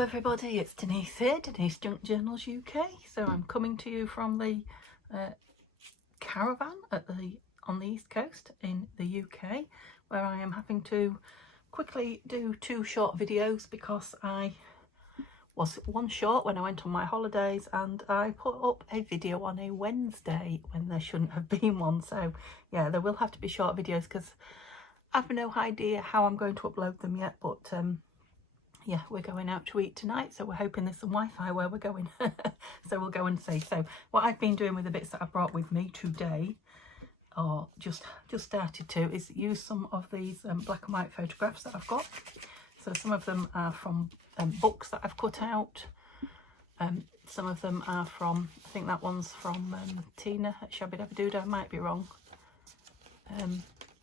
everybody, it's Denise here, Denise Junkjournals UK. So I'm coming to you from the caravan on the east coast in the UK, where I am having to quickly do 2 short videos because I was one short when I went on my holidays, and I put up a video on a Wednesday when there shouldn't have been one. So yeah, there will have to be short videos because I've no idea how I'm going to upload them yet, but yeah, we're going out to eat tonight, so we're hoping there's some Wi-Fi where we're going. So we'll go and see. So what I've been doing with the bits that I brought with me today, or just started to, is use some of these black and white photographs that I've got. So some of them are from books that I've cut out. Some of them are from, I think that one's from Tina at Shabby Dabby Doodah, I might be wrong.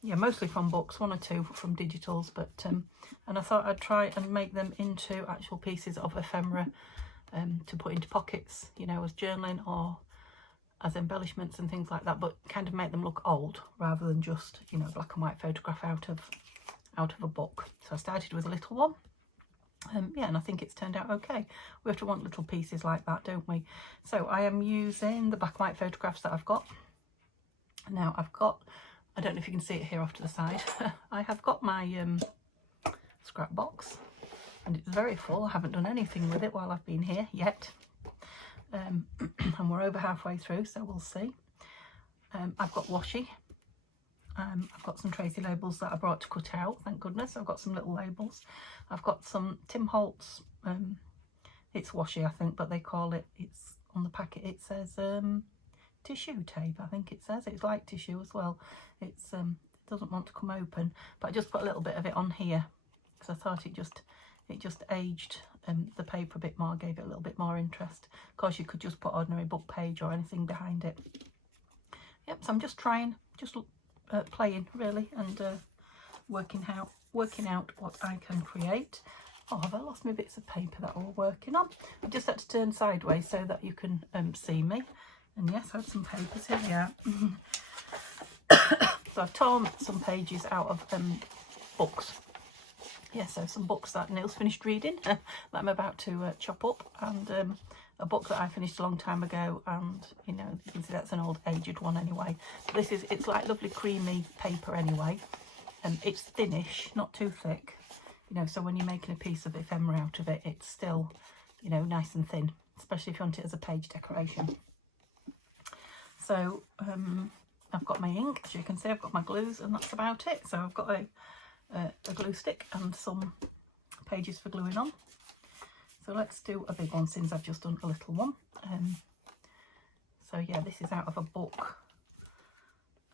Yeah, mostly from books, 1 or 2 from digitals, but and I thought I'd try and make them into actual pieces of ephemera to put into pockets, you know, as journaling or as embellishments and things like that, but kind of make them look old rather than just, you know, black and white photograph out of a book. So I started with a little one. Yeah, and I think it's turned out okay. We have to want little pieces like that, don't we? So I am using the black and white photographs that I've got. Now I've got, I don't know if you can see it here off to the side, I have got my scrap box, and it's very full. I haven't done anything with it while I've been here yet. And we're over halfway through, so we'll see. I've got washi. I've got some Tracy labels that I brought to cut out, thank goodness. I've got some little labels. I've got some Tim Holtz, it's washi I think, but they call it, it's on the packet, it says tissue tape, I think it says. It's like tissue as well. It's it doesn't want to come open, but I just put a little bit of it on here because I thought it just aged the paper a bit more, gave it a little bit more interest. Of course, you could just put ordinary book page or anything behind it. Yep, so I'm just trying, playing really, and working out what I can create. Oh, have I lost my bits of paper that I was working on? I just had to turn sideways so that you can see me. And yes, I have some papers, here we are. So I've torn some pages out of books. Yeah, so some books that Neil's finished reading that I'm about to chop up, and a book that I finished a long time ago, and you know, you can see that's an old aged one anyway. But it's like lovely creamy paper anyway, and it's thinnish, not too thick, you know, so when you're making a piece of ephemera out of it, it's still, you know, nice and thin, especially if you want it as a page decoration. So I've got my ink, as you can see. I've got my glues, and that's about it. So I've got a glue stick and some pages for gluing on. So let's do a big one since I've just done a little one. So yeah, this is out of a book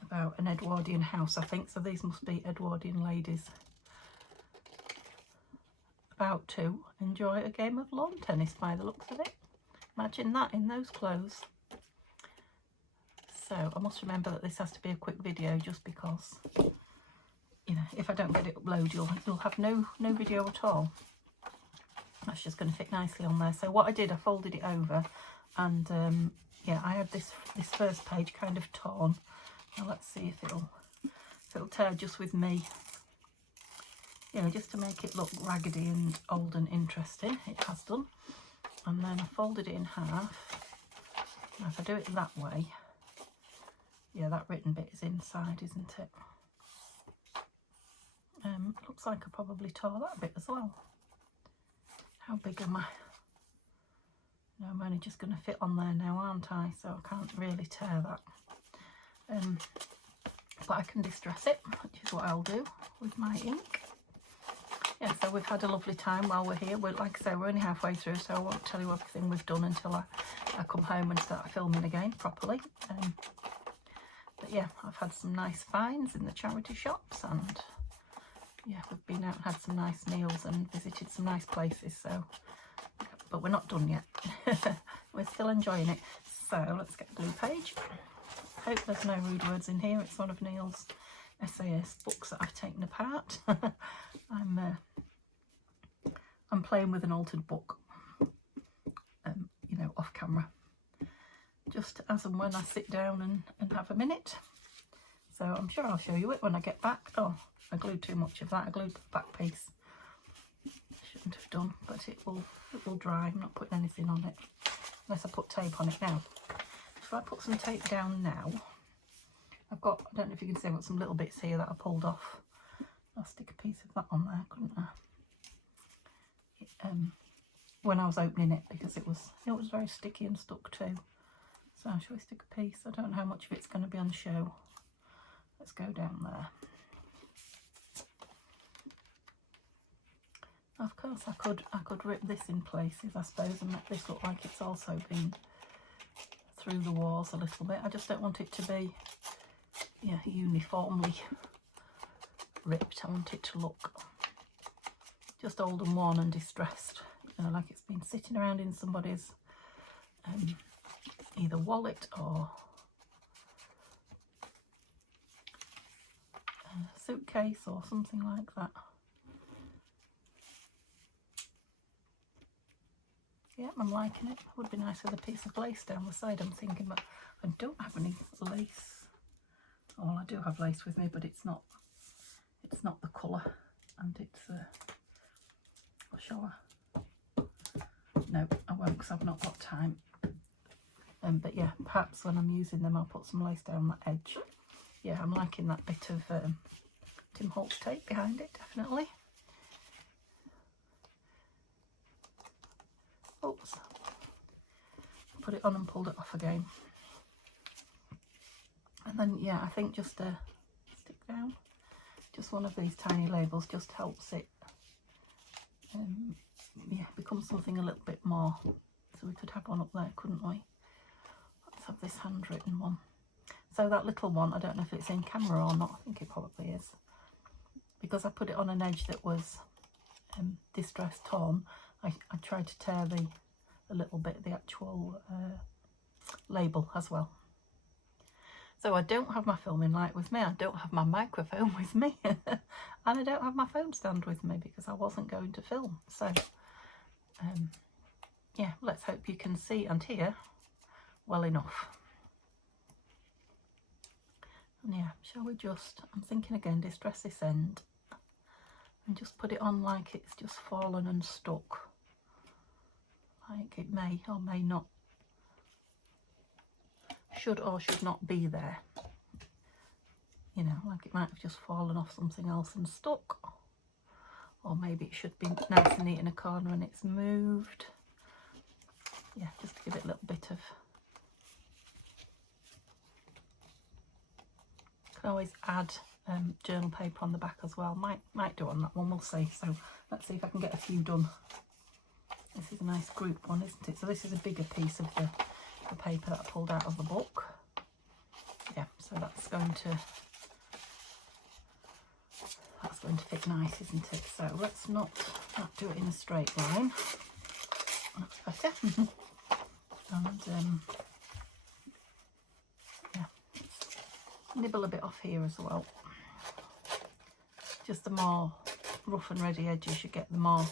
about an Edwardian house, I think. So these must be Edwardian ladies about to enjoy a game of lawn tennis by the looks of it. Imagine that in those clothes. So I must remember that this has to be a quick video, just because, you know, if I don't get it uploaded, you'll have no video at all. That's just going to fit nicely on there. So what I did, I folded it over, and yeah, I had this first page kind of torn. Now let's see if it'll tear just with me. You know, just to make it look raggedy and old and interesting. It has done. And then I folded it in half. Now if I do it that way, yeah, that written bit is inside, isn't it? Looks like I probably tore that bit as well. How big am I? No, I'm only just going to fit on there now, aren't I? So I can't really tear that. But I can distress it, which is what I'll do with my ink. Yeah, so we've had a lovely time while we're here. Like I say, we're only halfway through, so I won't tell you everything we've done until I come home and start filming again properly. But yeah, I've had some nice finds in the charity shops, and yeah, we've been out and had some nice meals and visited some nice places. So, but we're not done yet. We're still enjoying it. So let's get a glue page. Hope there's no rude words in here. It's one of Neil's SAS books that I've taken apart. I'm playing with an altered book, you know, off camera, just as and when I sit down and have a minute. So I'm sure I'll show you it when I get back. Oh, I glued too much of that. I glued the back piece. Shouldn't have done, but it will dry. I'm not putting anything on it unless I put tape on it now. If I put some tape down now, I've got, I don't know if you can see, I've got some little bits here that I pulled off. I'll stick a piece of that on there, couldn't I? When I was opening it, because it was very sticky and stuck too. So shall we stick a piece? I don't know how much of it's going to be on show. Let's go down there. Of course, I could rip this in places, I suppose, and make this look like it's also been through the walls a little bit. I just don't want it to be, yeah, uniformly ripped. I want it to look just old and worn and distressed, you know, like it's been sitting around in somebody's either wallet or suitcase or something like that. Yeah, I'm liking it. Would be nice with a piece of lace down the side, I'm thinking, but I don't have any lace. Oh, I do have lace with me, but it's not the colour, and it's shall I? No, I won't, because I've not got time. But yeah, perhaps when I'm using them I'll put some lace down that edge. Yeah, I'm liking that bit of Tim Holtz tape behind it, definitely. Oops, put it on and pulled it off again. And then, yeah, I think just a stick down, just one of these tiny labels just helps it yeah, become something a little bit more. So we could have one up there, couldn't we? Let's have this handwritten one. So that little one, I don't know if it's in camera or not. I think it probably is, because I put it on an edge that was distressed torn. I tried to tear the little bit, the actual label as well. So I don't have my filming light with me, I don't have my microphone with me, and I don't have my phone stand with me because I wasn't going to film. So yeah, let's hope you can see and hear well enough. And yeah, shall we just, I'm thinking again, distress this end and just put it on like it's just fallen and stuck, like it may or may not, should or should not be there, you know, like it might have just fallen off something else and stuck, or maybe it should be nice and neat in a corner and it's moved. Yeah, just to give it a little bit of, can always add journal paper on the back as well. Might do on that one, we'll see. So let's see if I can get a few done. This is a nice group one, isn't it? So this is a bigger piece of the paper that I pulled out of the book. Yeah, so that's going to fit nice, isn't it? So let's not do it in a straight line. That's better. And yeah, nibble a bit off here as well. Just the more rough and ready edges you get, the more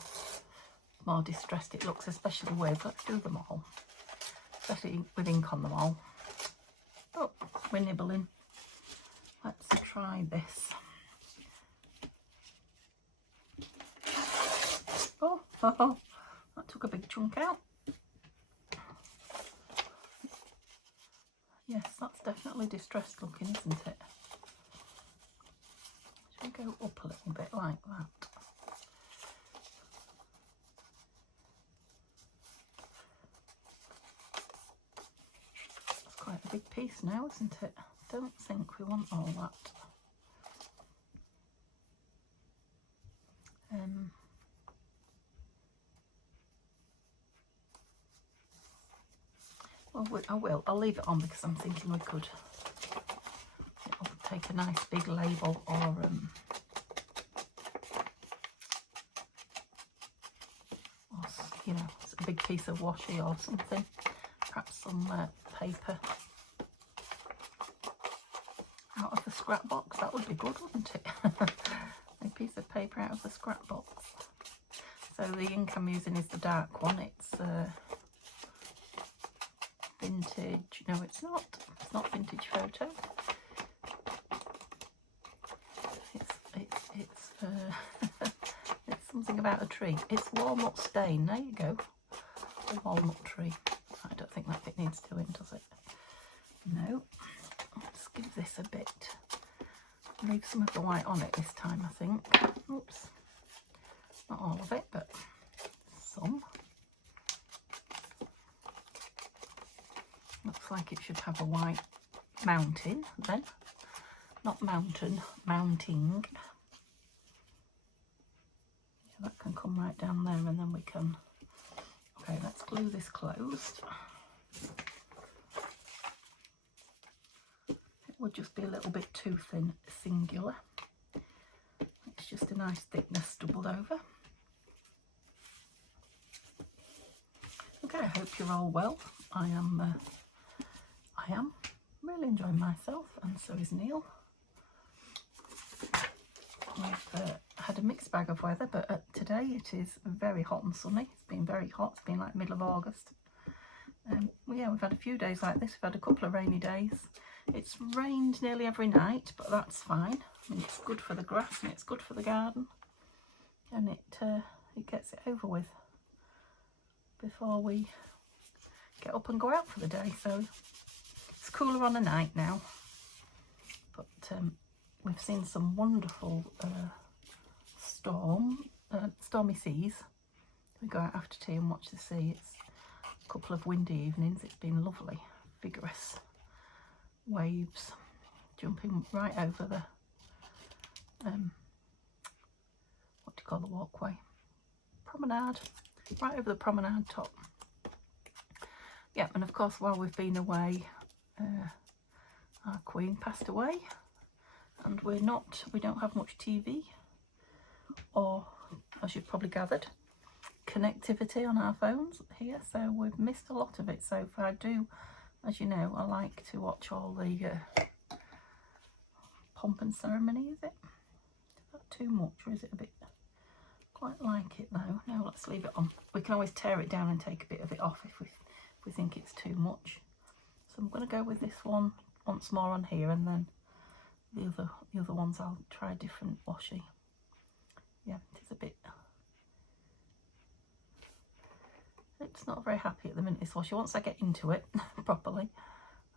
distressed it looks, especially with, let's do them all, especially with ink on them all. Oh, we're nibbling. Let's try this. Oh, that took a big chunk out. Yes, that's definitely distressed looking, isn't it? Should we go up a little bit like that? It's quite a big piece now, isn't it? Don't think we want all that. Well, I'll leave it on because I'm thinking we could take a nice big label, or you know, a big piece of washi or something, perhaps some paper out of the scrap box. That would be good, wouldn't it? A piece of paper out of the scrap box. So the ink I'm using is the dark one. It's vintage. No, it's not vintage photo. It's something about a tree. It's walnut stain. There you go. A walnut tree. I don't think that bit needs doing, does it? No. Let's give this a bit. Leave some of the white on it this time, I think. Oops. Not all of it, but some. Looks like it should have a white mountain then. Not mountain, mounting. Yeah, that can come right down there, and then we can... Okay, let's glue this closed. It would just be a little bit too thin, singular. It's just a nice thickness doubled over. Okay, I hope you're all well. I am really enjoying myself, and so is Neil. We've had a mixed bag of weather, but today it is very hot and sunny. It's been very hot. It's been like middle of August. Well, yeah, we've had a few days like this. We've had a couple of rainy days. It's rained nearly every night, but that's fine. I mean, it's good for the grass and it's good for the garden, and it gets it over with before we get up and go out for the day. So it's cooler on the night now, but we've seen some wonderful stormy seas. We go out after tea and watch the sea. It's a couple of windy evenings. It's been lovely, vigorous waves jumping right over the what do you call the walkway? Promenade, right over the promenade top. Yeah, and of course while we've been away, our Queen passed away, and we don't have much TV, or as you've probably gathered, connectivity on our phones here, so we've missed a lot of it so far. I do, as you know, I like to watch all the pomp and ceremony. Is that too much, or is it a bit? Quite like it though. No, let's leave it on. We can always tear it down and take a bit of it off if we think it's too much. So I'm going to go with this one once more on here, and then the other ones I'll try different washy. Yeah, it is a bit. It's not very happy at the minute, this washer. Once I get into it properly,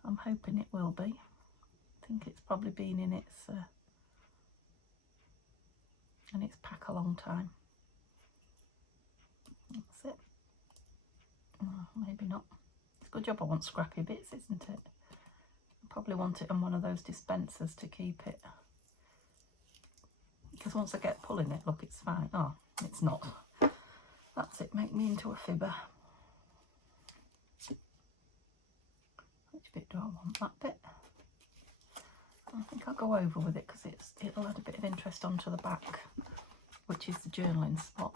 I'm hoping it will be. I think it's probably been in its pack a long time. That's it. Oh, maybe not. It's a good job I want scrappy bits, isn't it? I probably want it in one of those dispensers to keep it. Because once I get pulling it, look, it's fine. Oh, it's not. That's it, make me into a fibber. Which bit do I want? That bit? I think I'll go over with it because it'll add a bit of interest onto the back, which is the journaling spot.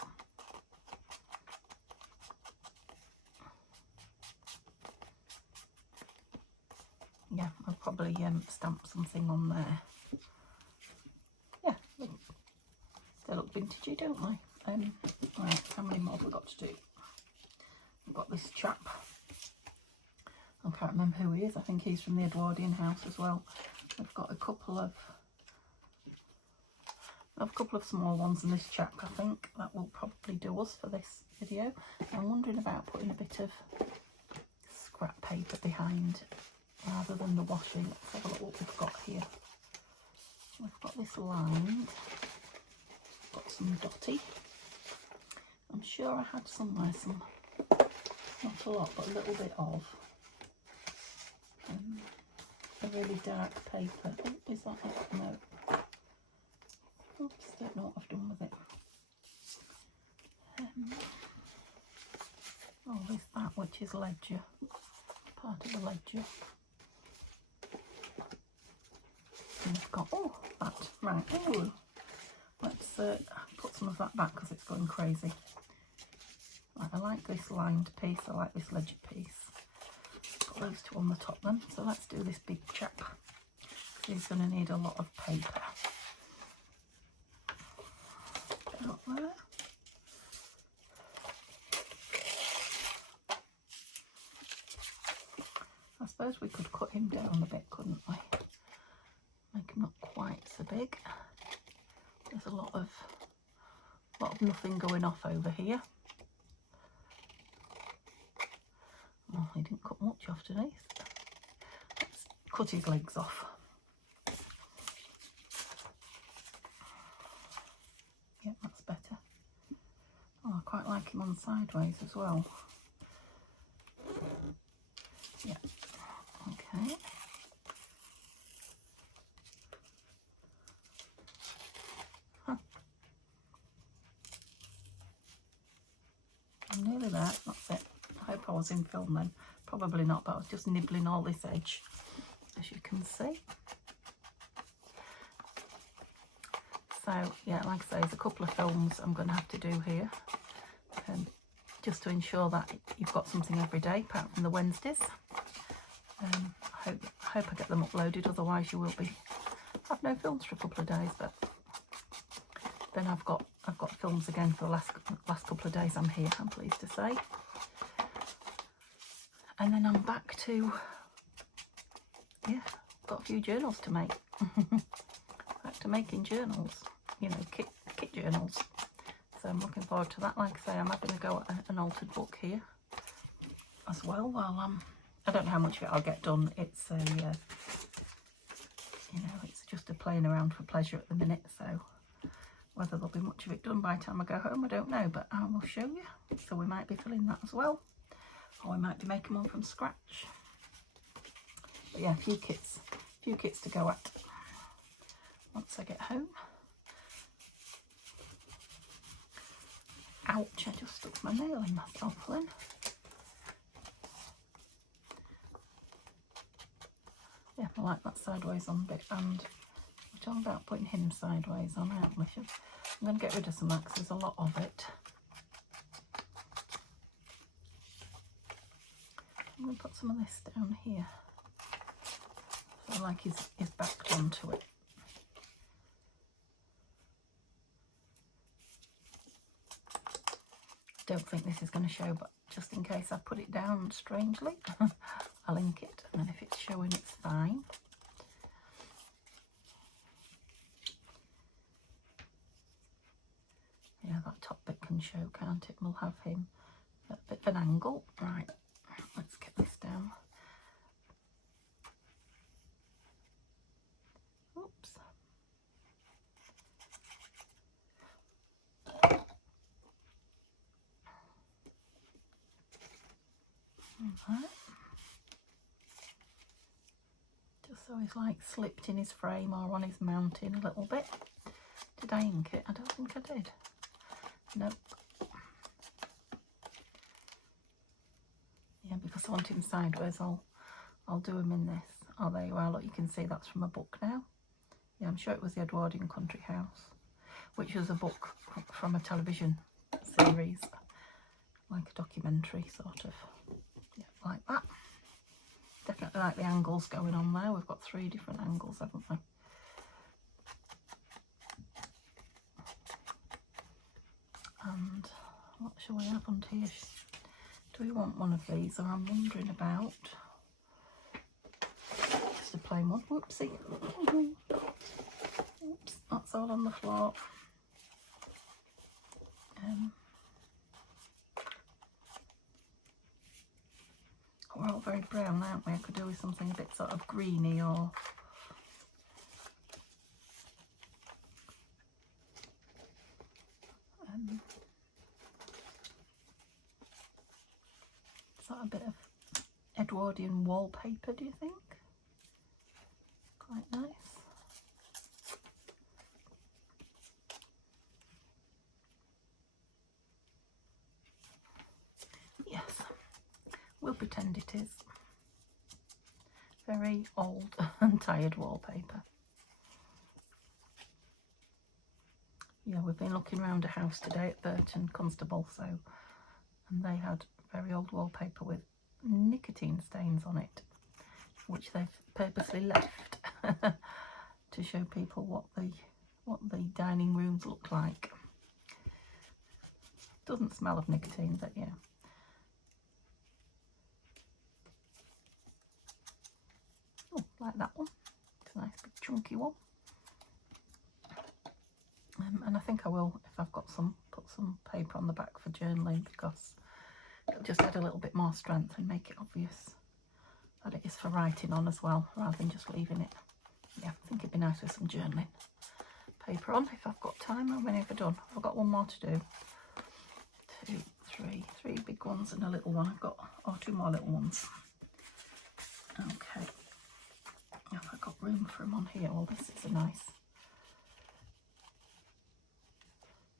Yeah, I'll probably stamp something on there. Yeah, they look vintagey, don't they? Right, how many more have we got to do? We've got this chap. I can't remember who he is. I think he's from the Edwardian house as well. We've got a couple of small ones, and this chap, I think that will probably do us for this video. I'm wondering about putting a bit of scrap paper behind rather than the washing. Let's have a look what we've got here. We've got this lined. Got some dotty. I'm sure I had somewhere some, not a lot, but a little bit of a really dark paper. Oh, is that it? No. Oops, don't know what I've done with it. Oh, there's that, which is ledger. Part of the ledger. And we've got, oh, that, right, oh, let's put some of that back because it's going crazy. Right, I like this lined piece, I like this ledger piece. Put those two on the top then. So let's do this big chap. He's going to need a lot of paper. Get up there. I suppose we could cut him down a bit, couldn't we? Make him not quite so big. There's a lot of I've nothing going off over here. Oh, he didn't cut much off today. Let's cut his legs off. Yeah, that's better. Oh, I quite like him on sideways as well. Yeah, okay. I'm nearly there, that's it. I hope I was in film then. Probably not, but I was just nibbling all this edge, as you can see. So, yeah, like I say, there's a couple of films I'm going to have to do here. Just to ensure that you've got something every day, apart from the Wednesdays. I hope I get them uploaded, otherwise you will have no films for a couple of days, but then I've got films again for the last couple of days I'm here, I'm pleased to say. And then I'm back to, yeah, got a few journals to make. Back to making journals, you know, kit journals. So I'm looking forward to that. Like I say, I'm having a go at an altered book here as well. While I don't know how much of it I'll get done. It's a, you know, it's just a playing around for pleasure at the minute. So whether there'll be much of it done by the time I go home, I don't know. But I will show you. So we might be filling that as well, or we might be making one from scratch. But yeah, a few kits to go at once I get home. Ouch, I just stuck my nail in myself then. Yeah, I like that sideways on bit, and we're talking about putting him sideways on, aren't we? I'm going to get rid of some of that because there's a lot of it. I'm going to put some of this down here. I feel like he's backed onto it. Don't think this is going to show, but just in case I put it down strangely, I'll link it, and then if it's showing, it's fine. Yeah, that top bit can show, can't it? We'll have him at a bit of an angle. Right, let's get this down. Oops. Right. Just so he's like slipped in his frame or on his mounting a little bit. Did I ink it? I don't think I did. Nope. Yeah, because I want him sideways, I'll do him in this. Oh, there you are. Look, you can see that's from a book now. Yeah, I'm sure it was the Edwardian Country House, which was a book from a television series, like a documentary sort of. Yeah, like that. Definitely like the angles going on there. We've got 3 different angles, haven't we? And what shall we have on here? Do we want one of these, or I'm wondering about just a plain one? Whoopsie. Oops, that's all on the floor. We're all very brown, aren't we? I could do with something a bit sort of greeny or... is that a bit of Edwardian wallpaper, do you think? Quite nice. Yes, we'll pretend it is. Very old and tired wallpaper. Yeah, we've been looking around a house today at Burton Constable, and they had very old wallpaper with nicotine stains on it, which they've purposely left to show people what the dining rooms look like. Doesn't smell of nicotine, but yeah. Oh, like that one. It's a nice big chunky one. And I think I will, if I've got some, put some paper on the back for journaling, because it'll just add a little bit more strength and make it obvious that it is for writing on as well, rather than just leaving it. Yeah, I think it'd be nice with some journaling paper on if I've got time. How many have I done? I've got one more to do. 2, 3, 3 big ones and a little one. I've got, or 2 more little ones. Okay. Have I got room for them on here? Well, this is a nice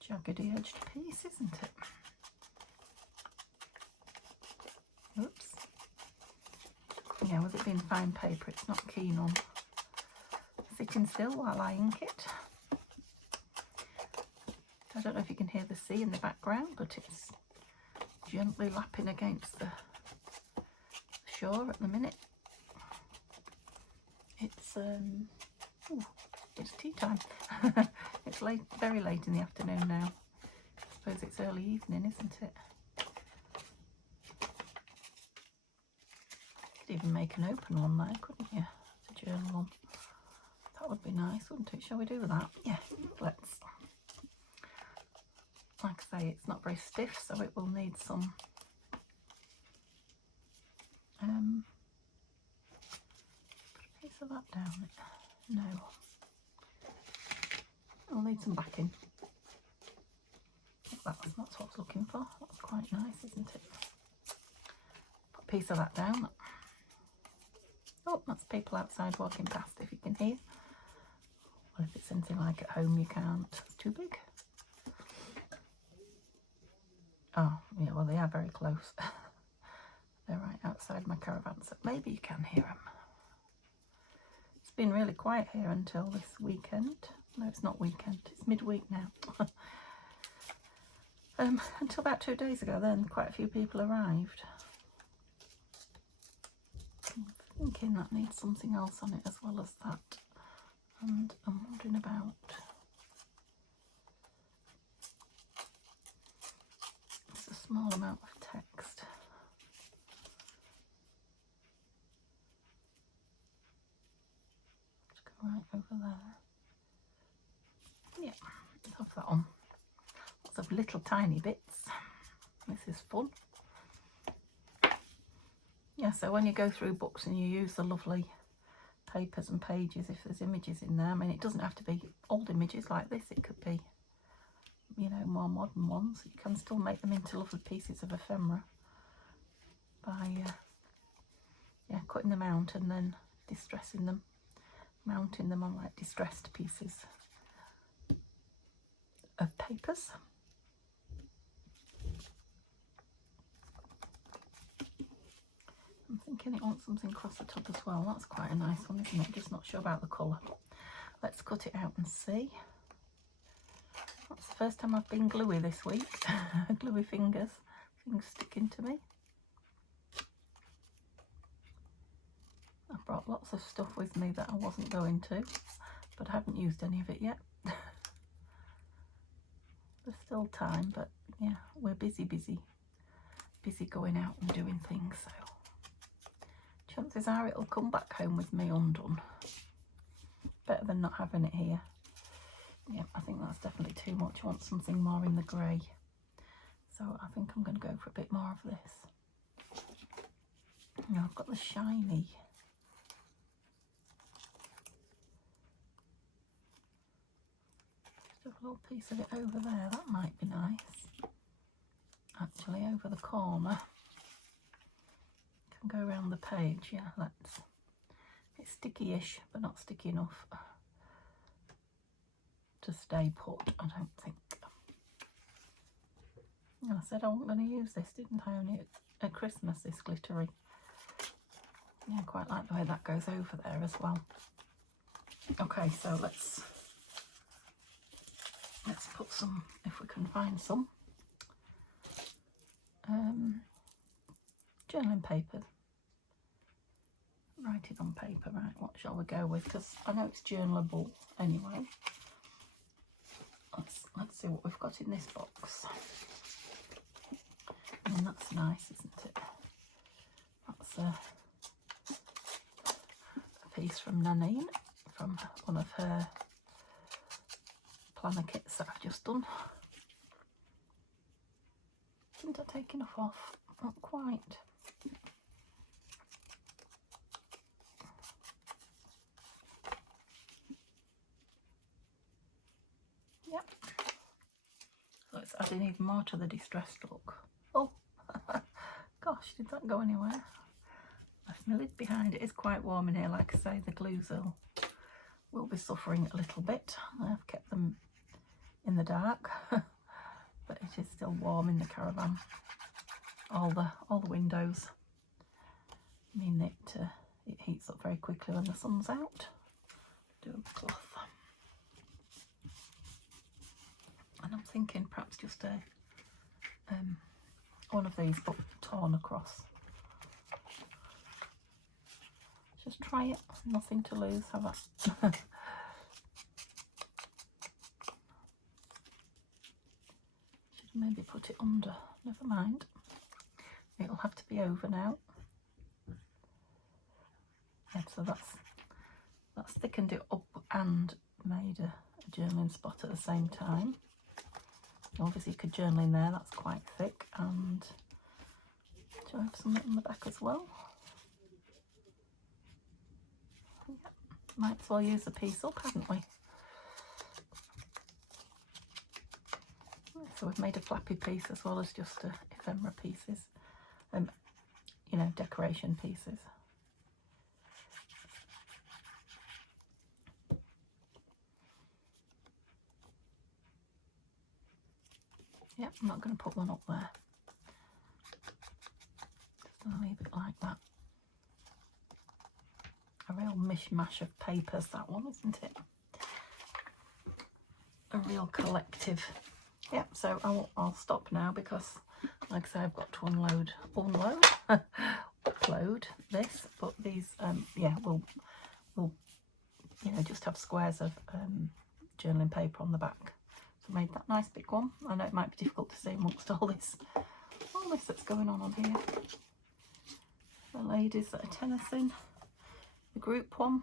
jaggedy edged piece, isn't it? Oops. Yeah, with it being fine paper, it's not keen on sitting still while I ink it. I don't know if you can hear the sea in the background, but it's gently lapping against the shore at the minute. It's it's tea time. It's late, very late in the afternoon now. I suppose it's early evening, isn't it? You could even make an open one there, couldn't you? To journal on. That would be nice, wouldn't it? Shall we do that? Yeah, let's. Like I say, it's not very stiff, so it will need some put a piece of that down. No. I'll need some backing. That's what I was looking for. That's quite nice, isn't it? Put a piece of that down. Oh, that's people outside walking past, if you can hear. Well, if it's anything like at home, you can't. It's too big. Oh, yeah, well, they are very close. They're right outside my caravan, so maybe you can hear them. It's been really quiet here until this weekend. No, it's not weekend, it's midweek now. Until about 2 days ago, then quite a few people arrived. I'm thinking that needs something else on it as well as that. And I'm wondering about a small amount of text. Just go right over there. Yeah, let's have that on. Lots of little tiny bits. This is fun. Yeah, so when you go through books and you use the lovely papers and pages, if there's images in there, I mean, it doesn't have to be old images like this, it could be, you know, more modern ones. You can still make them into lovely pieces of ephemera by yeah, cutting them out and then distressing them, mounting them on like distressed pieces of papers. I'm thinking it wants something across the top as well. That's quite a nice one, isn't it? Just not sure about the colour. Let's cut it out and see. That's the first time I've been gluey this week. Gluey fingers. Things sticking to me. I've brought lots of stuff with me that I wasn't going to, but I haven't used any of it yet. There's still time, but yeah, we're busy going out and doing things, so chances are it'll come back home with me undone. Better than not having it here. Yeah, I think that's definitely too much. I want something more in the grey. So I think I'm going to go for a bit more of this. Now I've got the shiny. Just have a little piece of it over there. That might be nice. Actually, over the corner. Can go around the page. Yeah, let's. It's sticky-ish, but not sticky enough to stay put, I don't think. I said I wasn't going to use this, didn't I? Only at Christmas, this glittery. Yeah, I quite like the way that goes over there as well. Okay, so let's put some, if we can find some, journaling paper. Write it on paper, right? What shall we go with? Because I know it's journalable anyway. Let's see what we've got in this box. I mean, that's nice, isn't it? That's a piece from Nanine, from one of her planner kits that I've just done. Didn't I take enough off? Not quite. Yep. So it's adding even more to the distressed look. Oh, gosh, did that go anywhere? Left my lid behind. It is quite warm in here, like I say, the glues will be suffering a little bit. I've kept them in the dark, but it is still warm in the caravan. All the windows mean that it heats up very quickly when the sun's out. Do a cloth. And I'm thinking perhaps just a one of these but torn across. Just try it, nothing to lose, have I? Should maybe put it under, never mind. It'll have to be over now. Yeah, so that's thickened it up and made a journaling spot at the same time. Obviously you could journal in there, that's quite thick. And do I have something on the back as well? Yeah, might as well use the piece up, haven't we? So we've made a flappy piece as well as just ephemera pieces, you know, decoration pieces. Yep, I'm not going to put one up there. Just going to leave it like that. A real mishmash of papers, that one, isn't it? A real collective. Yep, so I'll stop now because, like I say, I've got to upload this. But these, yeah, we'll you know, just have squares of journaling paper on the back. So I made that nice big one. I know it might be difficult to see amongst all this that's going on here. The ladies that are tennising, the group one.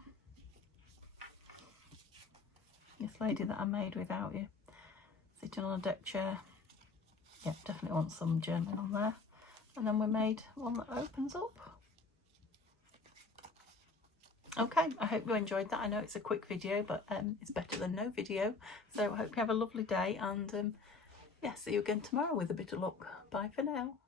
This lady that I made without you, sitting on a deck chair. Yeah, definitely want some journaling on there. And then we made one that opens up. Okay, I hope you enjoyed that. I know it's a quick video, but it's better than no video. So I hope you have a lovely day, and yeah, see you again tomorrow with a bit of luck. Bye for now.